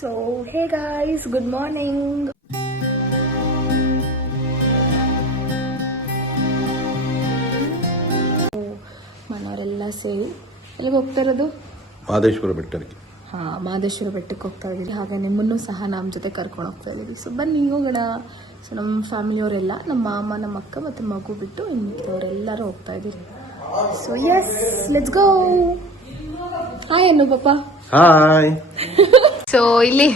So hey guys, good morning. ಮನೆಯವರೆಲ್ಲ ಸೇರಿ ಎಲ್ಲಿಗೆ ಹೋಗ್ತಾ ಇರೋದು? ಮಹದೇಶ್ವರ ಬೆಟ್ಟಕ್ಕೆ. ಮಹದೇಶ್ವರ ಬೆಟ್ಟಕ್ಕೆ ಹೋಗ್ತಾ ಇದ್ದೀವಿ. ಹಾಗೆ ನಿಮ್ಮನ್ನು ಸಹ ನಮ್ಮ ಜೊತೆ ಕರ್ಕೊಂಡು ಹೋಗ್ತಾ ಇದ್ದೀವಿ. ಸೊ ಬನ್ನಿ ಹೋಗೋಣ. ಸೊ ನಮ್ಮ ಫ್ಯಾಮಿಲಿಯವರೆಲ್ಲ, ನಮ್ಮ ಮಾಮ, ನಮ್ಮ ಅಕ್ಕ ಮತ್ತು ಮಗು ಬಿಟ್ಟು ಇನ್ನಿದ್ದವರೆಲ್ಲರೂ ಹೋಗ್ತಾ ಇದ್ದೀವಿ. So yes, let's go. Hi Annu ಪಾಪ. ಹಾಯ್. ಸೊ ಇಲ್ಲಿ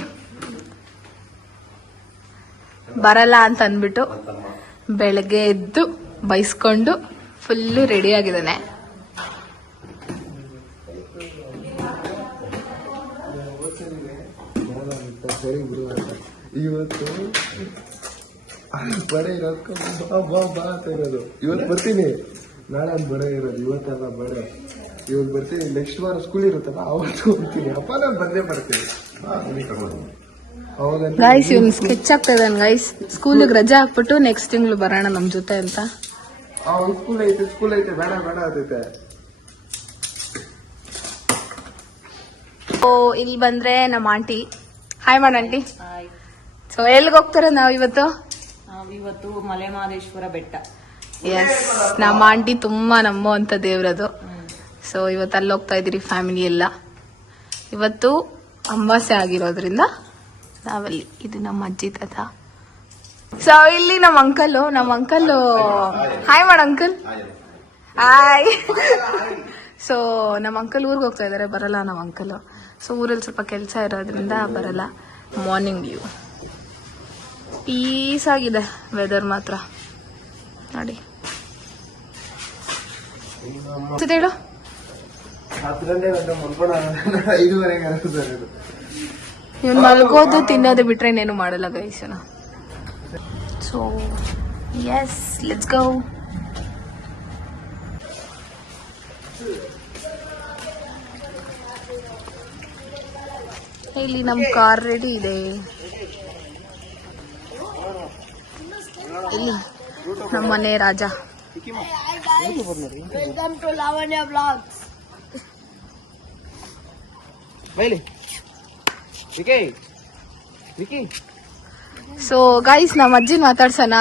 ಬರಲ್ಲ ಅಂತ ಅಂದ್ಬಿಟ್ಟು ಬೆಳಗ್ಗೆ ಎದ್ದು ಬೈಸ್ಕೊಂಡು ಫುಲ್ಲು ರೆಡಿ ಆಗಿದ್ದಾನೆ. ಇವತ್ತು ಬಡೆ ಇರೋದು ಬಾ ಅಂತ ಇರೋದು. ಇವತ್ತು ಬರ್ತೀನಿ, ನಾಳೆ ಒಂದು ಬಡೆ ಇರೋದು. ಇವತ್ತೆಲ್ಲ ಬಡೆ, ಇವತ್ತು ಬರ್ತೀನಿ. ನೆಕ್ಸ್ಟ್ ವಾರ ಸ್ಕೂಲ್ ಇರುತ್ತಲ್ಲ, ಅವತ್ತು ಹೋಗ್ತೀನಿ. ಅಪ್ಪ ನಾನು ಬಂದೇ ಬರ್ತೀನಿ. ಗೈಸ್ ಇವ್ನು ಸ್ಕೆಚ್ ಆಗ್ತಾ ಇದ್ದಾನೆ ಗೈಸ್. ಸ್ಕೂಲಿಗೆ ರಜೆ ಹಾಕ್ಬಿಟ್ಟು ನೆಕ್ಸ್ಟ್ ತಿಂಗಳು ಬರೋಣ ನಮ್ ಜೊತೆ ಅಂತ. ಸ್ಕೂಲ್ ಐತೆ ಬೇಡ ಆಗ್ತೈತೆ. ಓ ಇಲ್ಲಿ ಬಂದ್ರೆ ನಮ್ಮ ಆಂಟಿ. ಹಾಯ್ ಮಾಡ ಆಂಟಿ. ಸೊ ಎಲ್ಲಿಗೆ ಹೋಗ್ತಾರೆ ನಾವಿವತ್ತು? ನಾವಿವತ್ತು ಮಲೆ ಮಹದೇಶ್ವರ ಬೆಟ್ಟ. ಎಸ್, ನಮ್ಮ ಆಂಟಿ ತುಂಬಾ ನಂಬುವಂತ ದೇವ್ರದು. ಸೊ ಇವತ್ತು ಅಲ್ಲಿ ಹೋಗ್ತಾ ಇದೀರಿ ಫ್ಯಾಮಿಲಿ ಎಲ್ಲ. ಇವತ್ತು ಅಮಾವಾಸ್ಯೆ ಆಗಿರೋದ್ರಿಂದ ನಾವಲ್ಲಿ. ಇದು ನಮ್ಮ ಅಜ್ಜಿ ತಾತ. ಸೊ ಇಲ್ಲಿ ನಮ್ಮ ಅಂಕಲ್ ಹಾಯ್ ಮಾಡ ಅಂಕಲ್. ಹಾಯ್. ಸೊ ನಮ್ಮ ಅಂಕಲ್ ಊರಿಗೆ ಹೋಗ್ತಾ ಇದಾರೆ, ಬರಲ್ಲ ನಮ್ಮ ಅಂಕಲ್. ಸೊ ಊರಲ್ಲಿ ಸ್ವಲ್ಪ ಕೆಲಸ ಇರೋದ್ರಿಂದ ಬರಲ್ಲ. ಮಾರ್ನಿಂಗ್ ವ್ಯೂ ಪೀಸ್ ಆಗಿದೆ ವೆದರ್ ಮಾತ್ರ ನೋಡಿ. ಹೇಳು. ಇವ್ನು ಮಲ್ಗೋದು ತಿನ್ನೋದು ಬಿಟ್ರೆ ಇನ್ನೇನು ಮಾಡಲ್ಲ ಗೈಸನ. So yes, let's go. ಇಲ್ಲಿ ನಮ್ ಕಾರ್ ರೆಡಿ ಇದೆ. ಇಲ್ಲಿ ನಮ್ಮ ಮನೆ Raja. Welcome to Lavanya Vlogs. So guys, ನಮ್ಮ ಅಜ್ಜಿನ ಮಾತಾಡ್ಸೋಣ.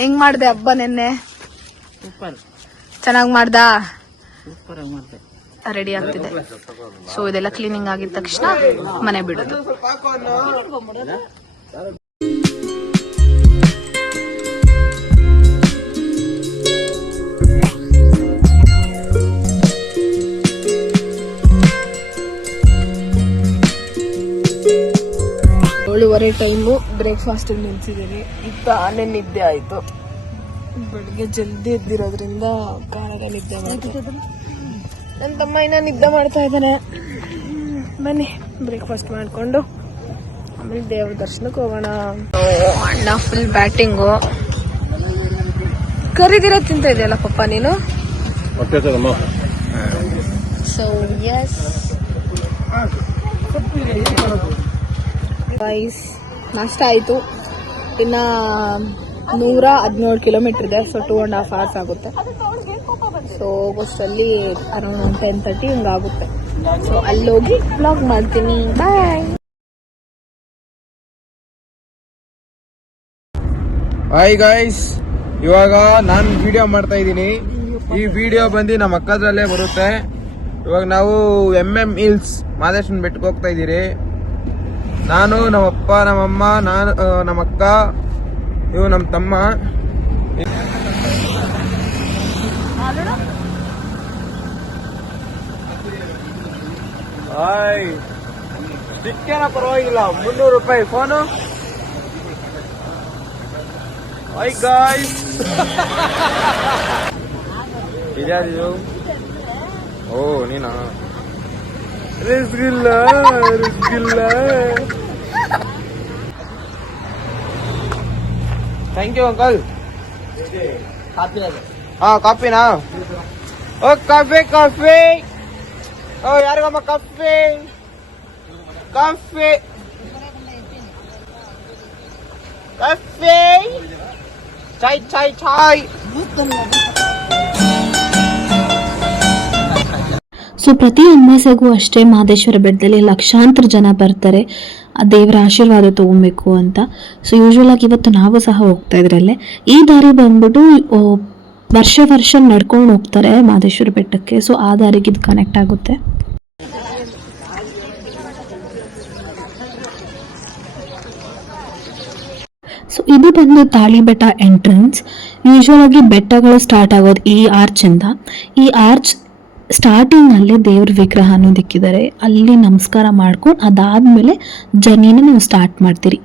ಹೆಂಗ್ ಮಾಡ್ದೆ ಹಬ್ಬ ನಿನ್ನೆ? ಚೆನ್ನಾಗ್ ಮಾಡ್ದ? ರೆಡಿ ಆಗ್ತಿದೆ. ಸೊ ಇದೆಲ್ಲ ಕ್ಲೀನಿಂಗ್ ಆಗಿದ ತಕ್ಷಣ ಮನೆ ಬಿಡೋದು. ಏಳುವರೆ ಟೈಮು ಬ್ರೇಕ್ಫಾಸ್ಟ್ ನಿಲ್ಸಿದ್ದೀನಿ. ತಾನೇ ನಿದ್ದೆ ಆಯ್ತು. ಬೆಳಿಗ್ಗೆ ಜಲ್ದಿ ಎದ್ದಿರೋದ್ರಿಂದ ಕಾಣದ ನಿದ್ದೆ ಮಾಡ್ತಿದ್ದೆ. ನನ್ನ ತಮ್ಮ ಇನ್ನ ನಿದ್ದೆ ಮಾಡ್ತಾ ಇದ್ದಾನೆ. ಬನ್ನಿ ಬ್ರೇಕ್ಫಾಸ್ಟ್ ಮಾಡ್ಕೊಂಡು ಆಮೇಲೆ ದೇವ್ರ ದರ್ಶನಕ್ಕೆ ಹೋಗೋಣ. ಅಣ್ಣ ಫುಲ್ ಬ್ಯಾಟಿಂಗು. ಕರಿದಿರ ತಿಂತ ಇದೆಯಲ್ಲ ಪಪ್ಪ ನೀನು. ಸೊ ಎಸ್ ಗೈಸ್, ನಾಷ್ಟ ಆಯಿತು. ಇನ್ನು 117 ಕಿಲೋಮೀಟರ್ ಇದೆ. ಸೊ 2.5 hours ಆಗುತ್ತೆ. ಸೊ ಹೋಗೋಷ್ಟರಲ್ಲಿ ಅರೌಂಡ್ 10:30 ಹಿಂಗಾಗುತ್ತೆ. ಸೊ ಅಲ್ಲೋಗಿ ವ್ಲಾಗ್ ಮಾಡ್ತೀನಿ. ಬಾಯ್. ಹಾಯ್ ಗೈಸ್, ಇವಾಗ ನಾನು ವಿಡಿಯೋ ಮಾಡ್ತಾ ಇದ್ದೀನಿ. ಈ ವಿಡಿಯೋ ಬಂದು ನಮ್ಮ ಅಕ್ಕದ್ರಲ್ಲೇ ಬರುತ್ತೆ. ಇವಾಗ ನಾವು MM ಹಿಲ್ಸ್ ಮಹದೇಶ್ವರ ಬೆಟ್ಟಕ್ಕೆ ಹೋಗ್ತಾ ಇದ್ದೀರಿ. ನಾನು, ನಮ್ಮಪ್ಪ, ನಮ್ಮಮ್ಮ, ನಾನು, ನಮ್ಮ ಅಕ್ಕ, ಇವು ನಮ್ಮ ತಮ್ಮ. ಹಾಯ್, ಸಿಕ್ಕೇನ ಪರವಾಗಿಲ್ಲ. 300 ರೂಪಾಯಿ ಫೋನು. Hi guys. ಇದ್ಯಾವುದು? ಓ ನೀನಾ? ರಿಸ್ಗಿಲ್ಲ. Thank you uncle. ಕಾಫಿನಾ? ಓ ಕಾಫಿ. ಓ ಯಾರಿಗಮ್ಮ ಕಾಫಿ? ಚಾಯ್. ಸೊ ಪ್ರತಿ ಅಮಾವಾಸ್ಯೆಗೂ ಅಷ್ಟೇ ಮಹದೇಶ್ವರ ಬೆಟ್ಟದಲ್ಲಿ ಲಕ್ಷಾಂತರ ಜನ ಬರ್ತಾರೆ ಆ ದೇವರ ಆಶೀರ್ವಾದ ತೊಗೊಬೇಕು ಅಂತ. ಸೊ ಯೂಶ್ವಲ್ ಆಗಿ ಇವತ್ತು ನಾವು ಸಹ ಹೋಗ್ತಾ ಇದ್ರಲ್ಲೇ. ಈ ದಾರಿ ಬಂದ್ಬಿಟ್ಟು ವರ್ಷ ನಡ್ಕೊಂಡು ಹೋಗ್ತಾರೆ ಮಹದೇಶ್ವರ ಬೆಟ್ಟಕ್ಕೆ. ಸೊ ಆ ದಾರಿಗೆ ಇದು ಕನೆಕ್ಟ್ ಆಗುತ್ತೆ. ಸೊ ಇದು ಬಂದು ತಾಳಿಬೆಟ್ಟ ಎಂಟ್ರೆನ್ಸ್. ಯೂಶ್ವಲ್ ಆಗಿ ಬೆಟ್ಟಗಳು ಸ್ಟಾರ್ಟ್ ಆಗೋದು ಈ ಆರ್ಚಿಂದ. ಈ ಆರ್ಚ್ ಸ್ಟಾರ್ಟಿಂಗಲ್ಲೇ ದೇವ್ರ ವಿಗ್ರಹ ಅನ್ನೋದು ಇಕ್ಕಿದ್ದಾರೆ. ಅಲ್ಲಿ ನಮಸ್ಕಾರ ಮಾಡ್ಕೊಂಡು ಅದಾದಮೇಲೆ ಜರ್ನಿನ ನೀವು ಸ್ಟಾರ್ಟ್ ಮಾಡ್ತೀರಿ.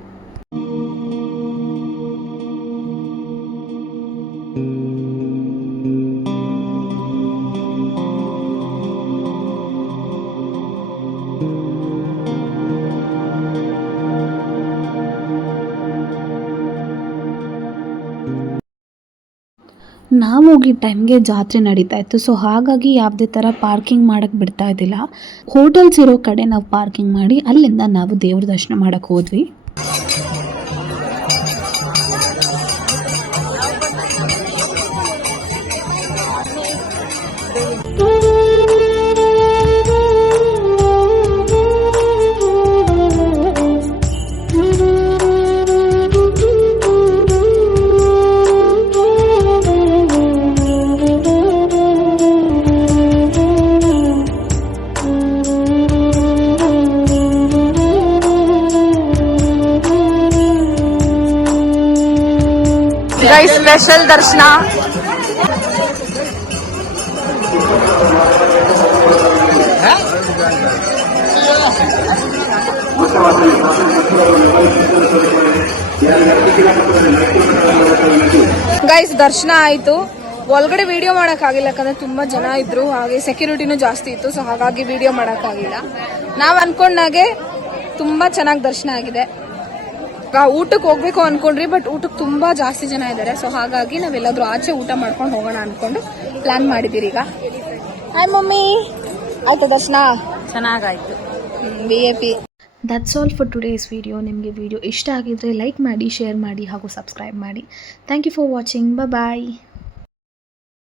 ನಾವು ಹೋಗಿದ್ದ ಟೈಮ್ಗೆ ಜಾತ್ರೆ ನಡೀತಾ ಇತ್ತು. ಸೊ ಹಾಗಾಗಿ ಯಾವುದೇ ಥರ ಪಾರ್ಕಿಂಗ್ ಮಾಡೋಕ್ಕೆ ಬಿಡ್ತಾ ಇದ್ದಿಲ್ಲ. ಹೋಟೆಲ್ಸ್ ಇರೋ ಕಡೆ ನಾವು ಪಾರ್ಕಿಂಗ್ ಮಾಡಿ ಅಲ್ಲಿಂದ ನಾವು ದೇವ್ರ ದರ್ಶನ ಮಾಡೋಕ್ಕೆ ಹೋದ್ವಿ. ಗೈಸ್ ಸ್ಪೆಷಲ್ ದರ್ಶನ. ಗೈಸ್ ದರ್ಶನ ಆಯ್ತು. ಒಳಗಡೆ ವಿಡಿಯೋ ಮಾಡೋಕ್ಕಾಗಿಲ್ಲ ಯಾಕಂದ್ರೆ ತುಂಬಾ ಜನ ಇದ್ರು, ಹಾಗೆ ಸೆಕ್ಯೂರಿಟಿನೂ ಜಾಸ್ತಿ ಇತ್ತು. ಸೊ ಹಾಗಾಗಿ ವಿಡಿಯೋ ಮಾಡೋಕ್ಕಾಗಿಲ್ಲ. ನಾವು ಅನ್ಕೊಂಡಾಗೆ ತುಂಬಾ ಚೆನ್ನಾಗಿ ದರ್ಶನ ಆಗಿದೆ. ಊಟಕ್ಕೆ ಹೋಗ್ಬೇಕು ಅನ್ಕೊಂಡ್ರಿ, ಬಟ್ ಊಟಕ್ಕೆ ತುಂಬಾ ಜಾಸ್ತಿ ಜನ ಇದ್ದಾರೆ. ಸೊ ಹಾಗಾಗಿ ನಾವೆಲ್ಲಾದ್ರೂ ಆಚೆ ಊಟ ಮಾಡ್ಕೊಂಡು ಹೋಗೋಣ ಅನ್ಕೊಂಡು ಪ್ಲಾನ್ ಮಾಡಿದಿರಿ. ಈಗ ಹಾಯ್ ಮಮ್ಮಿ, ಆಯ್ತಾ ದರ್ಶನ? ಚೆನ್ನಾಗಾಯ್ತು. VIP. That's all for today's video. ನಿಮಗೆ ವಿಡಿಯೋ ಇಷ್ಟ ಆಗಿದ್ರೆ ಲೈಕ್ ಮಾಡಿ, ಶೇರ್ ಮಾಡಿ ಹಾಗೂ ಸಬ್ಸ್ಕ್ರೈಬ್ ಮಾಡಿ. Thank you for watching. Bye.